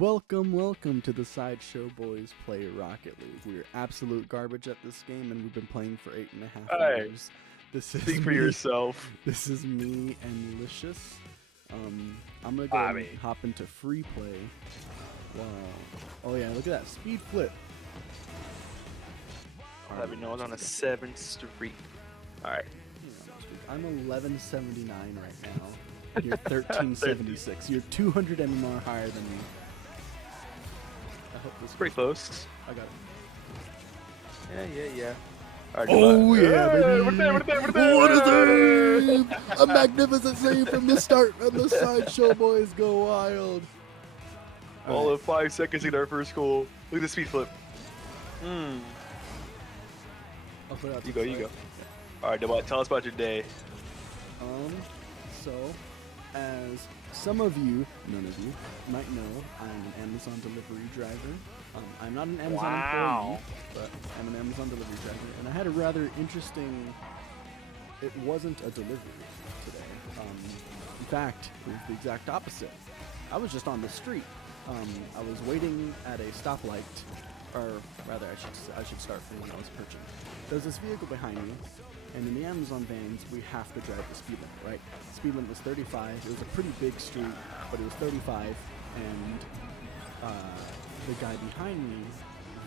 Welcome to the Sideshow Boys Play Rocket League. We're absolute garbage at this game, and we've been playing for 8.5 Hey, years. This is Speak for me. yourself. This is me and Licious. I'm gonna go Bobby. and hop into free play. Wow. Oh yeah, look at that speed flip. I'll have you know I was on a 7th streak. Alright. I'm 1179 right now. You're 1376. You're 200 MMR higher than me. I hope this Pretty close. I got it. Yeah. Alright, Oh yeah, baby! What What a save! A magnificent save from the start, and the Sideshow Boys go wild. All of 5 seconds in our first goal. Look at the speed flip. I'll put it out to You the go, you side. go. Alright, Debot, tell us about your day. So, as some of you, none of you, might know, I'm an Amazon delivery driver. I'm not an Amazon employee, but I'm an Amazon delivery driver, and I had a rather interesting. It wasn't a delivery today. In fact, it was the exact opposite. I was just on the street. I was waiting at a stoplight, or rather, I should start from when I was perching. There's this vehicle behind me, and in the Amazon vans, we have to drive the speed limit, right? The speed limit was 35. It was a pretty big street, but it was 35, and the guy behind me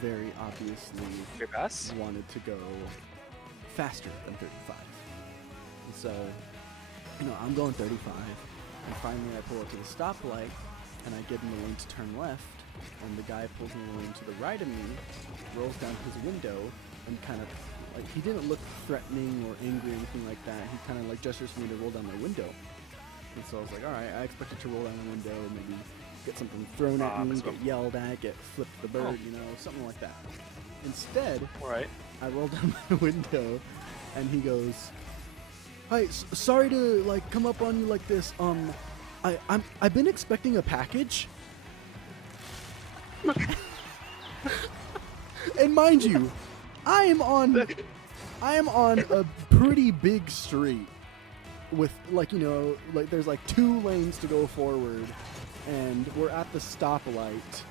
very obviously Your pass? wanted to go faster than 35. And so, I'm going 35, and finally I pull up to the stoplight, and I get in the lane to turn left, and the guy pulls in the lane to the right of me, rolls down his window, and kind of, like, he didn't look threatening or angry or anything like that. He kind of, like, gestures for me to roll down my window. And so I was like, alright, I expected to roll down the window and maybe get something thrown at me, get yelled at, get flipped the bird, something like that. Instead, Alright. I roll down my window, and he goes, "Hi, sorry to like come up on you like this. I've been expecting a package." And mind you, I am on a pretty big street with there's like 2 lanes to go forward, and we're at the stoplight.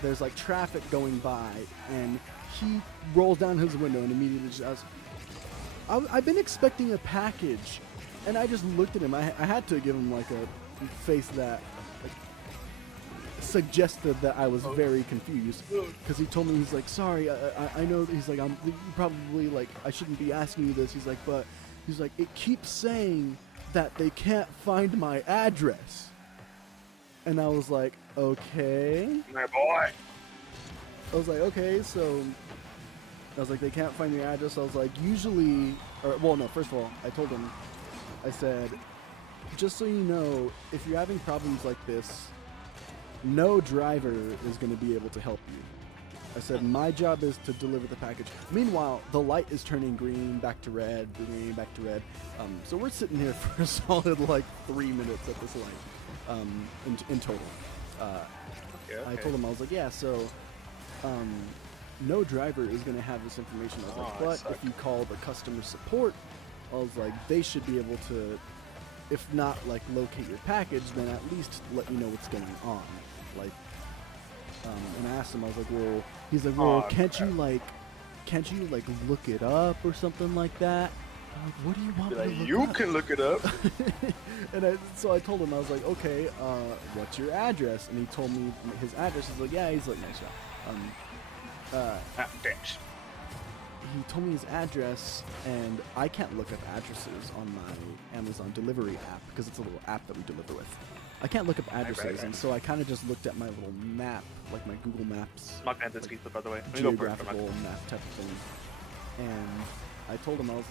There's like traffic going by, and he rolls down his window and immediately just asks, I've been expecting a package. And I just looked at him. I had to give him like a face that suggested that I was very confused, because he told me, he's like, sorry, I know, he's like, you probably, like, I shouldn't be asking you this. He's like, but he's like, it keeps saying that they can't find my address. And I was like, okay. My boy. I was like, okay, so I was like, they can't find your address. I was like, usually, first of all, I told him, I said, just so you know, if you're having problems like this, no driver is going to be able to help you. I said, my job is to deliver the package. Meanwhile, the light is turning green, back to red, green, back to red. So we're sitting here for a solid, 3 minutes at this light, in total. Okay. I told him, I was like, yeah, so no driver is going to have this information. I was like, but if you call the customer support, I was like, they should be able to, if not locate your package, then at least let you know what's going on. And I asked him, I was like, well, he's like, well, can't you look it up or something like that? I'm like, what do you want me to look You up? can look it up. And so I told him, I was like, okay, what's your address? And he told me his address. He's like, yeah, he's like, nice job. Bitch. He told me his address, and I can't look up addresses on my Amazon delivery app because it's a little app that we deliver with. I can't look up addresses, Right. and so I kind of just looked at my little map, like my Google Maps, I'm not gonna have this speed flip, by the way. Let me go first. geographical map type of thing. And I told him, I was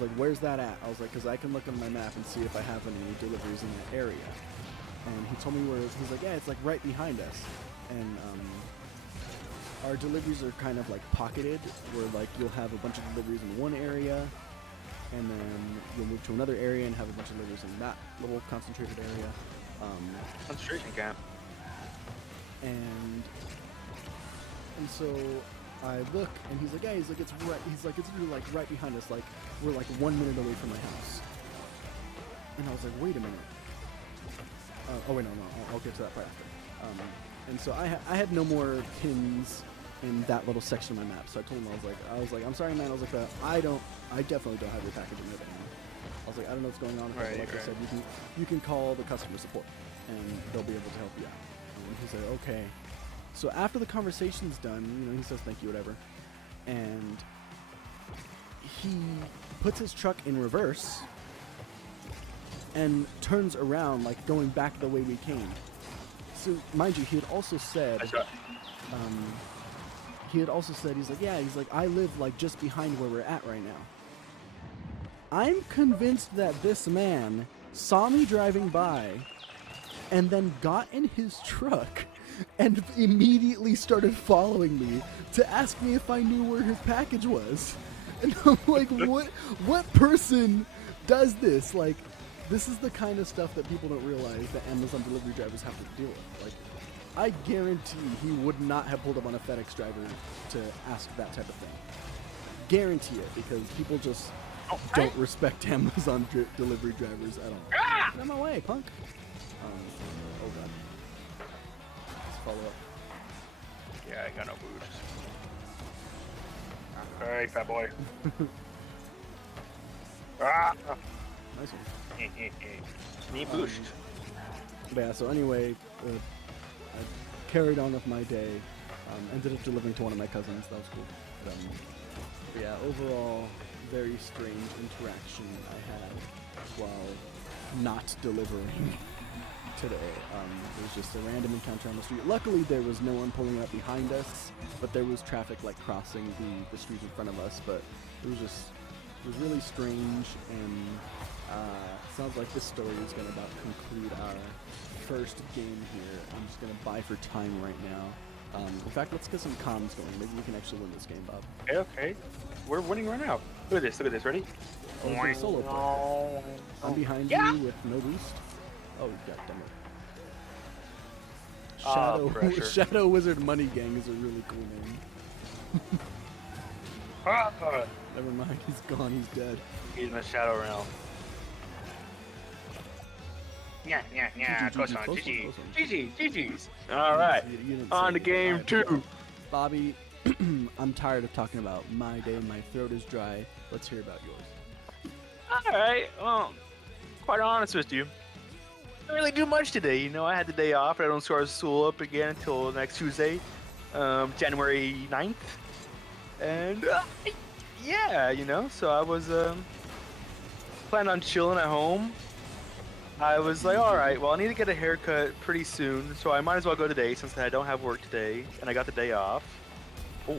like, where's that at? I was like, because I can look on my map and see if I have any deliveries in that area. And he told me where it is. He's like, yeah, it's like right behind us. And our deliveries are kind of pocketed, where you'll have a bunch of deliveries in one area, and then you'll move to another area and have a bunch of deliveries in that little concentrated area. Concentration camp. And so I look, and he's like, yeah, it's right. He's like, it's really right behind us. We're 1 minute away from my house. And I was like, wait a minute. Oh wait, no, I'll get to that part after. And so I had no more pins in that little section of my map. So I told him, I was like, I'm sorry, man. I was like, I definitely don't have your package in there anymore. I was like, I don't know what's going on with it, but like I said, you can call the customer support, and they'll be able to help you out. And he said, okay. So after the conversation's done, you know, he says thank you, whatever, and he puts his truck in reverse and turns around, like going back the way we came. So mind you, he had also said, he's like, I live like just behind where we're at right now. I'm convinced that this man saw me driving by and then got in his truck and immediately started following me to ask me if I knew where his package was. And I'm like, what person does this? Like, this is the kind of stuff that people don't realize that Amazon delivery drivers have to deal with. Like, I guarantee he would not have pulled up on a FedEx driver to ask that type of thing. Guarantee it, because people just don't respect Amazon delivery drivers at all. Get out of my way, punk. Oh god. Let's follow up. Yeah, I got no boost. Alright, fat boy. Nice one. Need boost. But yeah, so anyway, I carried on with my day. Ended up delivering to one of my cousins. That was cool. But yeah, overall, very strange interaction I had while not delivering today. It was just a random encounter on the street. Luckily, there was no one pulling up behind us, but there was traffic like crossing the street in front of us. But it was really strange, and sounds like this story is going to about conclude our first game here. I'm just going to buy for time right now. In fact, let's get some comms going. Maybe we can actually win this game, Bob. Okay. We're winning right now. Look at this. Ready? Oh, it's a solo player. I'm behind you with no boost. Oh, goddammit. Shadow Wizard Money Gang is a really cool name. Never mind, he's gone, he's dead. He's in the Shadow Realm. Yeah. Close one. GG's. Alright. On to game 2. Bobby, I'm tired of talking about my day. My throat is dry. Let's hear about yours. Alright. Well, quite honest with you, I didn't really do much today. You know, I had the day off. I don't start school up again until next Tuesday, January 9th. And yeah, you know, so I was planning on chilling at home. I was like, all right, well, I need to get a haircut pretty soon, so I might as well go today since I don't have work today, and I got the day off. Oh,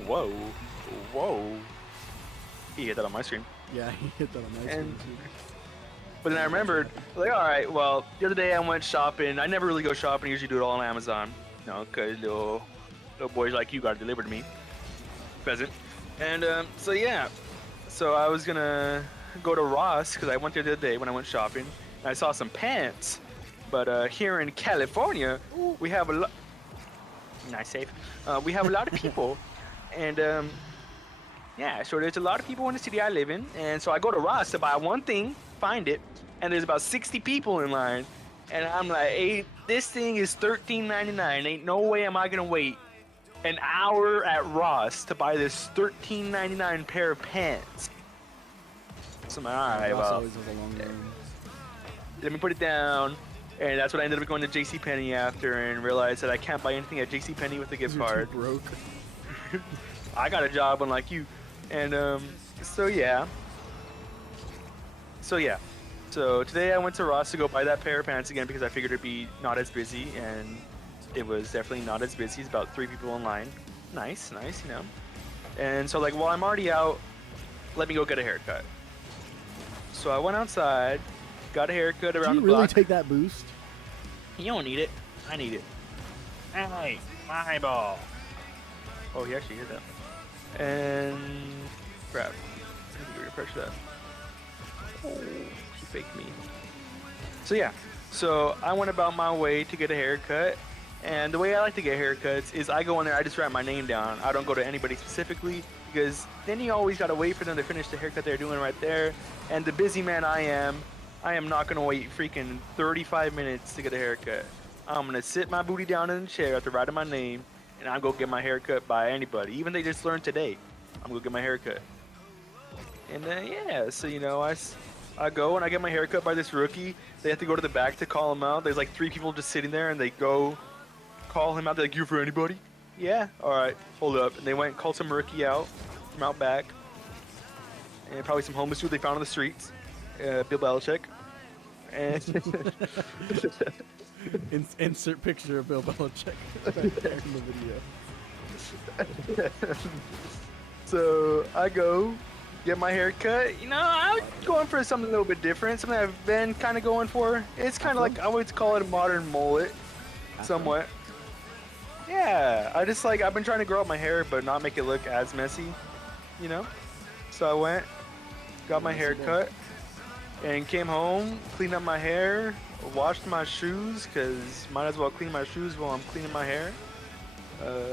whoa. He hit that on my screen. Yeah, he hit that on my screen. But then I remembered, like, all right, well, the other day I went shopping. I never really go shopping. I usually do it all on Amazon. You know, because little boys like you got it delivered to me. Peasant. And so, yeah. So I was going to go to Ross, because I went there the other day when I went shopping. And I saw some pants. But here in California, we have a lot... Nice save. We have a lot of people. And, yeah, so there's a lot of people in the city I live in. And so I go to Ross to buy one thing, find it, and there's about 60 people in line. And I'm like, hey, this thing is $13.99. Ain't no way am I going to wait an hour at Ross to buy this $13.99 pair of pants. So I'm like, all right, Ross well, always has a long line. let me put it down. And that's what I ended up going to JCPenney after and realized that I can't buy anything at JCPenney with a gift card. Broke. I got a job unlike you. And so yeah. So today I went to Ross to go buy that pair of pants again because I figured it'd be not as busy, and it was definitely not as busy. It's about 3 people in line. Nice, you know. And so like, well, I'm already out. Let me go get a haircut. So I went outside, got a haircut around the block. Did you really take that boost? You don't need it. I need it. Hey, my ball. Oh, he actually hit that. And crap. I think we're gonna pressure that. Oh, he faked me. So yeah. So I went about my way to get a haircut. And the way I like to get haircuts is I go in there, I just write my name down. I don't go to anybody specifically because then you always gotta wait for them to finish the haircut they're doing right there. And the busy man I am not gonna wait freaking 35 minutes to get a haircut. I'm gonna sit my booty down in the chair after writing my name, and I'm gonna get my hair cut by anybody. Even they just learned today, I'm gonna get my hair cut. And then yeah, so you know, I go and I get my hair cut by this rookie. They have to go to the back to call him out. There's like 3 people just sitting there, and they go call him out. They're like, "You for anybody?" Yeah. All right. Hold up. And they went and called some rookie out from out back, and probably some homeless dude they found on the streets. Bill Belichick. And Insert picture of Bill Belichick right there in the video. So I go get my hair cut. You know, I was going for something a little bit different, something I've been kind of going for. It's kind of like, I would call it a modern mullet, somewhat. Yeah, I've been trying to grow up my hair, but not make it look as messy, you know? So I went, got my hair cut, and came home, cleaned up my hair, washed my shoes, because might as well clean my shoes while I'm cleaning my hair.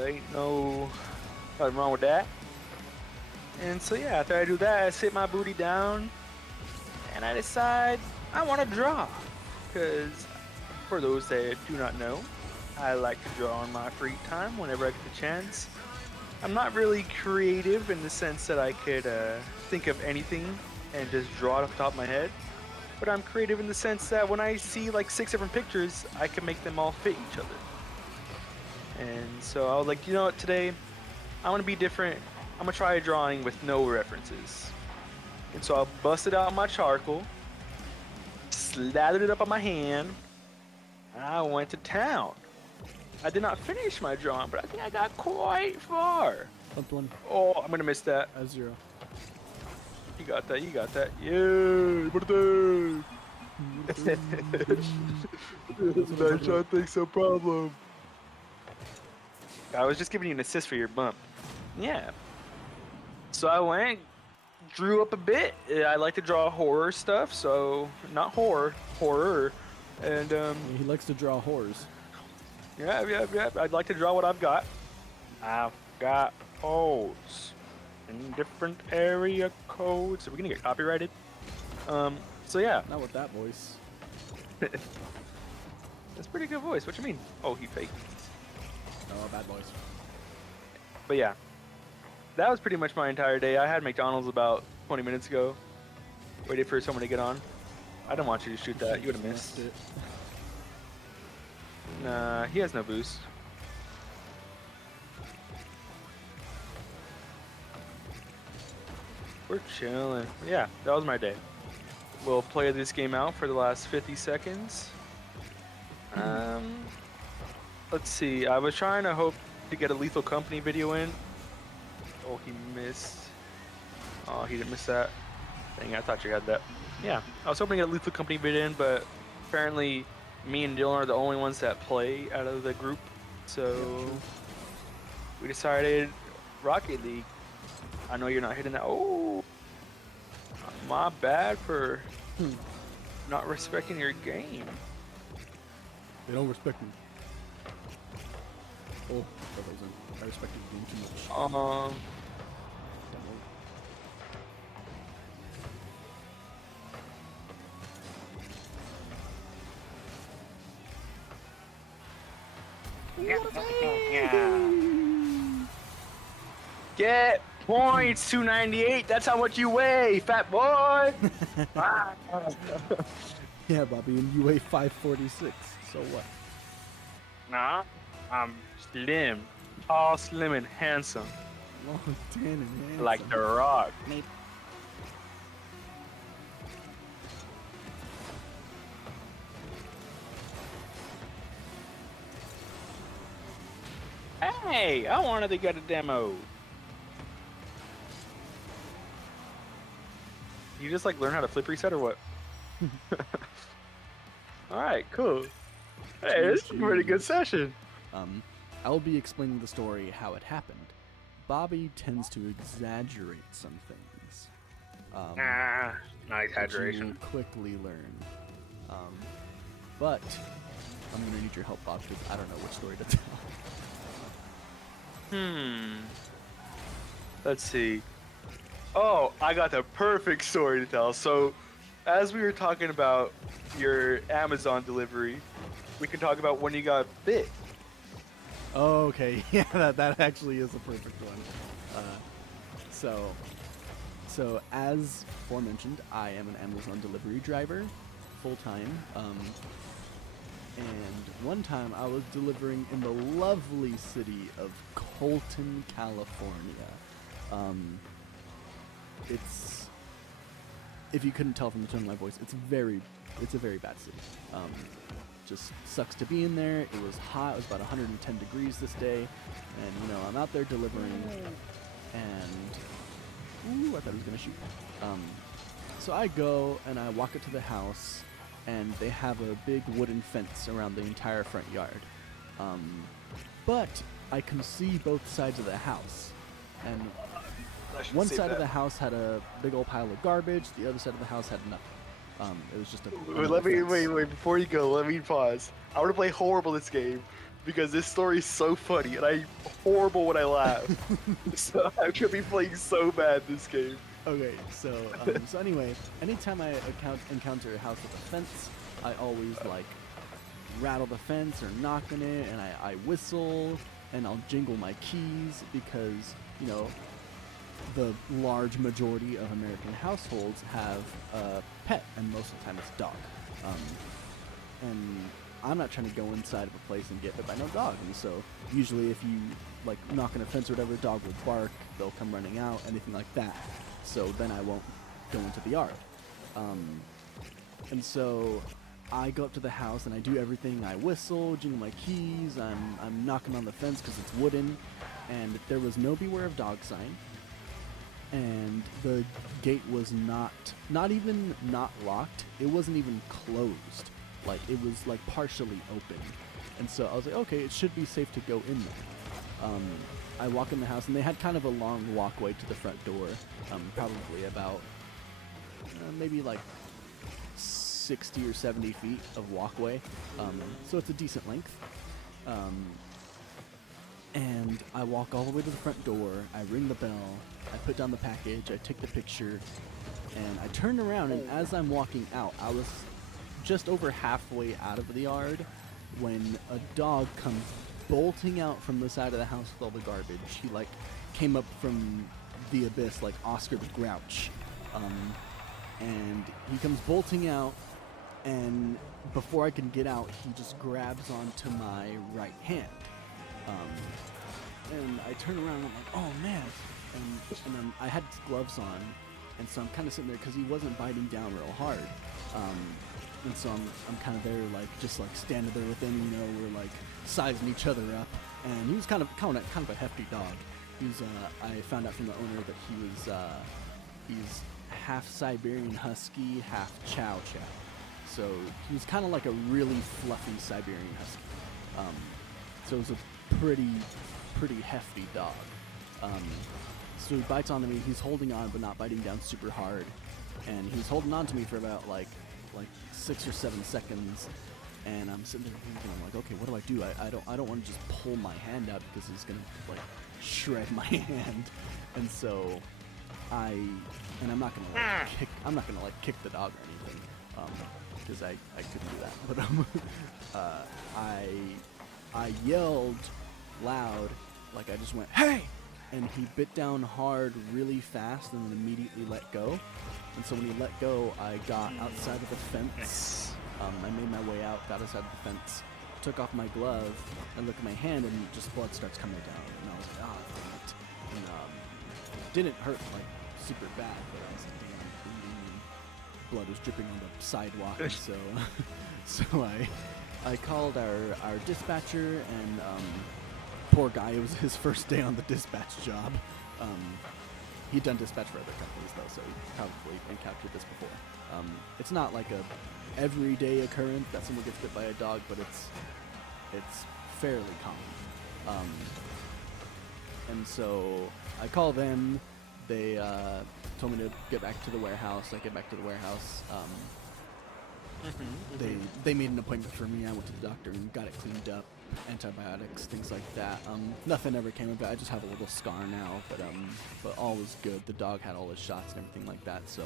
Ain't nothing wrong with that. And so yeah, after I do that, I sit my booty down, and I decide I want to draw. Because for those that do not know, I like to draw in my free time whenever I get the chance. I'm not really creative in the sense that I could think of anything and just draw it off the top of my head. But I'm creative in the sense that when I see like 6 different pictures, I can make them all fit each other. And so I was like, you know what, today I want to be different. I'm gonna try a drawing with no references. And so I busted out my charcoal, slathered it up on my hand, and I went to town. I did not finish my drawing, but I think I got quite far. Pumped one. Oh, I'm gonna miss that. 0. You got that, you got that. Yeah, birthday! Nice shot, thanks, no problem. I was just giving you an assist for your bump. Yeah. So I went, drew up a bit. I like to draw horror stuff, so not horror. And He likes to draw whores. yeah. I'd like to draw what I've got. I've got holes in different area codes. Are we gonna get copyrighted? So yeah. Not with that voice. That's a pretty good voice. What you mean? Oh, he faked. Oh, bad voice. But yeah. That was pretty much my entire day. I had McDonald's about 20 minutes ago. Waited for someone to get on. I didn't want you to shoot that. You would have missed it. Nah, he has no boost. We're chilling. Yeah, that was my day. We'll play this game out for the last 50 seconds. Let's see. I was trying to hope to get a Lethal Company video in. Oh, he missed. Oh, he didn't miss that. Dang, I thought you had that. Yeah, I was hoping to get a Lethal Company video in, but apparently me and Dylan are the only ones that play out of the group. So we decided Rocket League. I know you're not hitting that. Oh, my bad for not respecting your game. They don't respect me. Oh, that wasn't. I respected the game too much. Get points, 298. That's how much you weigh, fat boy. Yeah, Bobby, and you weigh 546. So what? Nah, I'm slim, tall, slim, and handsome, Long, tan, and handsome. like The Rock. Hey, I wanted to get a demo. You just like learn how to flip reset or what? All right, cool. Hey, this is a pretty good session. I'll be explaining the story how it happened. Bobby tends to exaggerate some things. Not Which exaggeration. you quickly learn. But I'm gonna need your help, Bob, because I don't know which story to tell. Let's see. Oh, I got the perfect story to tell. So, as we were talking about your Amazon delivery, we can talk about when you got bit. Oh, okay. Yeah, that actually is a perfect one. So as aforementioned, I am an Amazon delivery driver, full time. And one time I was delivering in the lovely city of Colton, California. It's, if you couldn't tell from the tone of my voice, it's a very bad city. Just sucks to be in there. It was hot. It was about 110 degrees this day, and I'm out there delivering, and I thought he was gonna shoot. So I go and I walk up to the house, and they have a big wooden fence around the entire front yard. But I can see both sides of the house, and one side of the house had a big old pile of garbage. The other side of the house had nothing. It was just a. Wait. Before you go, let me pause. I want to play horrible this game because this story is so funny, and I'm horrible when I laugh. So I could be playing so bad this game. Okay, so anyway, anytime I encounter a house with a fence, I always like rattle the fence or knock on it, and I whistle and I'll jingle my keys because the large majority of American households have a pet, and most of the time it's a dog. And I'm not trying to go inside of a place and get bit by no dog. And so usually if you like knock on a fence or whatever, the dog will bark, they'll come running out, anything like that. So then I won't go into the yard. And so I go up to the house and I do everything. I whistle, jingle my keys, I'm knocking on the fence because it's wooden, and there was no beware of dog sign. And the gate was not even not locked. It wasn't even closed. Like, it was like partially open. And so I was like, okay, it should be safe to go in there. I walk in the house, and they had kind of a long walkway to the front door, probably about maybe like 60 or 70 feet of walkway. So it's a decent length. And I walk all the way to the front door, I ring the bell, I put down the package, I take the picture, and I turn around, and as I'm walking out, I was just over halfway out of the yard when a dog comes bolting out from the side of the house with all the garbage. He like came up from the abyss like Oscar the Grouch. And he comes bolting out, and before I can get out, he just grabs onto my right hand. And I turn around and I'm like, oh man, and I had gloves on, and so I'm kind of sitting there because he wasn't biting down real hard, and so I'm kind of there like just like standing there with him, we're like sizing each other up, and he was kind of a hefty dog. He was I found out from the owner that he's half Siberian Husky, half Chow Chow, so he was kind of like a really fluffy Siberian Husky. So it was a pretty hefty dog. So he bites onto me. He's holding on, but not biting down super hard. And he's holding on to me for about like 6 or 7 seconds. And I'm sitting there thinking, I'm like, okay, what do I do? I don't want to just pull my hand out because he's gonna like shred my hand. And so I'm not gonna kick the dog or anything, because I couldn't do that. But I yelled loud, like I just went, hey! And he bit down hard really fast and then immediately let go. And so when he let go, I got outside of the fence. I made my way out, got outside of the fence, took off my glove, and looked at my hand, and just blood starts coming down. And I was like, oh, damn it. And it didn't hurt like super bad, but I was like, damn, blood was dripping on the sidewalk. And so I called our dispatcher, and poor guy, it was his first day on the dispatch job. He'd done dispatch for other companies though, so he probably encountered this before. It's not like a everyday occurrence that someone gets bit by a dog, but it's fairly common. And so I call them. They told me to get back to the warehouse. I get back to the warehouse. They made an appointment for me. I went to the doctor and got it cleaned up, antibiotics, things like that. Nothing ever came of it. I just have a little scar now, but all was good. The dog had all his shots and everything like that. So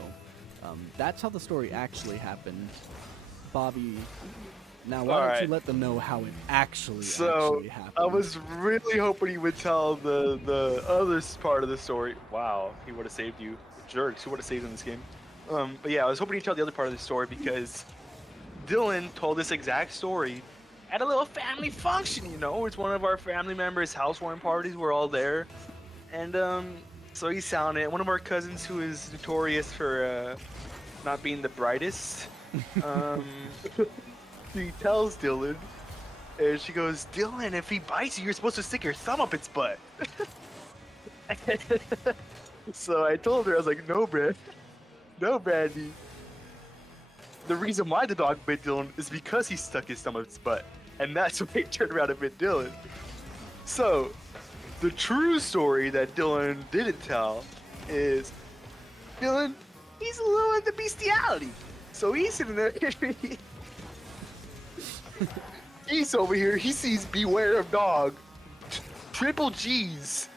that's how the story actually happened. Bobby Now, why All don't right. you let them know how it actually happened? I was really hoping he would tell the other part of the story. Wow, he would have saved you. Jerks, who would have saved in this game? But yeah, I was hoping he'd tell the other part of the story because Dylan told this exact story at a little family function. You know, it's one of our family members' housewarming parties. We're all there, and so he sounded one of our cousins who is notorious for not being the brightest. Um, she tells Dylan. And she goes, Dylan, if he bites you, you're supposed to stick your thumb up its butt. So I told her, I was like, no, Brad. No, Brandy. The reason why the dog bit Dylan is because he stuck his thumb up its butt. And that's why he turned around and bit Dylan. So, the true story that Dylan didn't tell is Dylan, he's a little into bestiality. So he's sitting there. He's over here. He sees "Beware of Dog," triple G's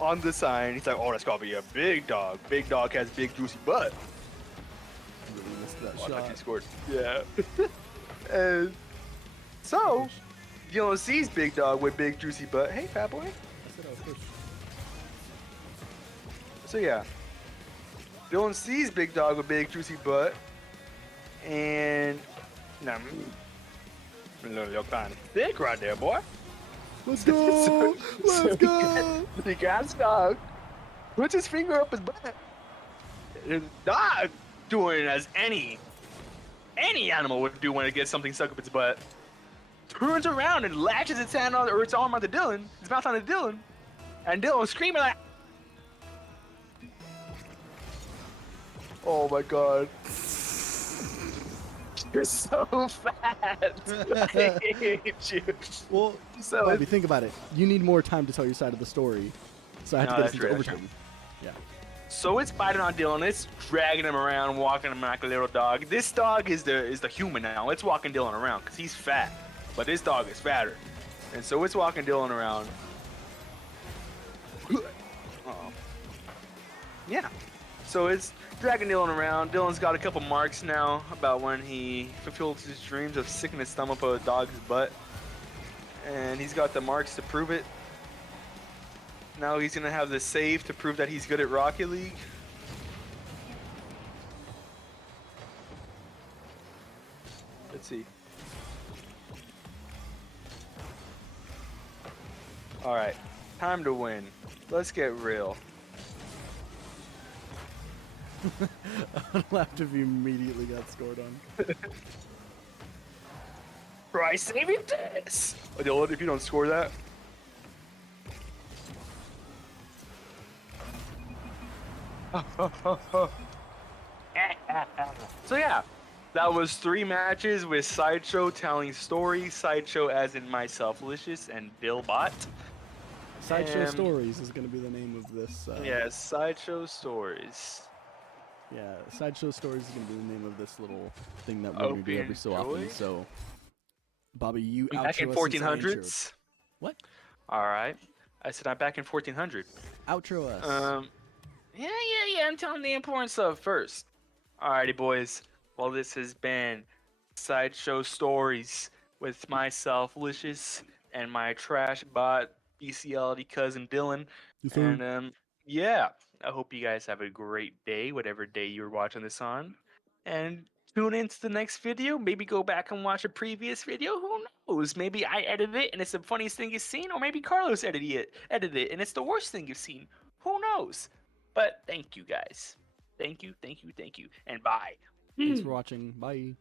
on the sign. He's like, "Oh, that's gotta be a big dog. Big dog has big juicy butt." Really missed that Oh, I shot. thought you scored. Yeah. And so, Dylan sees big dog with big juicy butt. Hey, fat boy. I said I was pushed. So yeah, Dylan sees big dog with big juicy butt, and nah, you're kind of thick right there, boy. Let's go! Let's go! The guy's dog puts his finger up his butt. The dog doing as any animal would do when it gets something stuck up its butt. Turns around and latches its hand on or its arm onto Dylan, his mouth onto Dylan, and Dylan screaming like, "Oh my god." You're so fat. I hate you. Well, So Bobby, think about it. You need more time to tell your side of the story. So I had to No, get us that's into true, that's overtime. Yeah. So it's biting on Dylan. It's dragging him around, walking him like a little dog. This dog is the human now. It's walking Dylan around because he's fat, but this dog is fatter, and so it's walking Dylan around. Uh-oh. Yeah. So it's dragging Dylan around. Dylan's got a couple marks now about when he fulfilled his dreams of sticking his thumb up a dog's butt, and he's got the marks to prove it. Now he's gonna have the save to prove that he's good at Rocket League. Let's see. All right, time to win. Let's get real. I laughed if you immediately got scored on. Try saving this. Oh, Dylan, if you don't score that. So yeah, that was 3 matches with Sideshow telling stories. Sideshow as in myself, Licious, and Billbot. Sideshow Stories is going to be the name of this. Yeah, Sideshow Stories. Yeah, Sideshow Stories is going to be the name of this little thing that we're Hope going to do you every so often. enjoy. So, Bobby, you I'm back in outro us since I introed. 1400s. What? All right. I said I'm back in 1400. Outro us. Yeah. I'm telling the important stuff first. Alrighty, boys. Well, this has been Sideshow Stories with myself, Licious, and my trash bot bestiality cousin Dylan. Yes, sir. And yeah, I hope you guys have a great day, whatever day you're watching this on. And tune into the next video. Maybe go back and watch a previous video. Who knows? Maybe I edited it and it's the funniest thing you've seen, or maybe Carlos edited it and it's the worst thing you've seen. Who knows? But thank you guys. Thank you, and bye. Thanks for watching. Bye.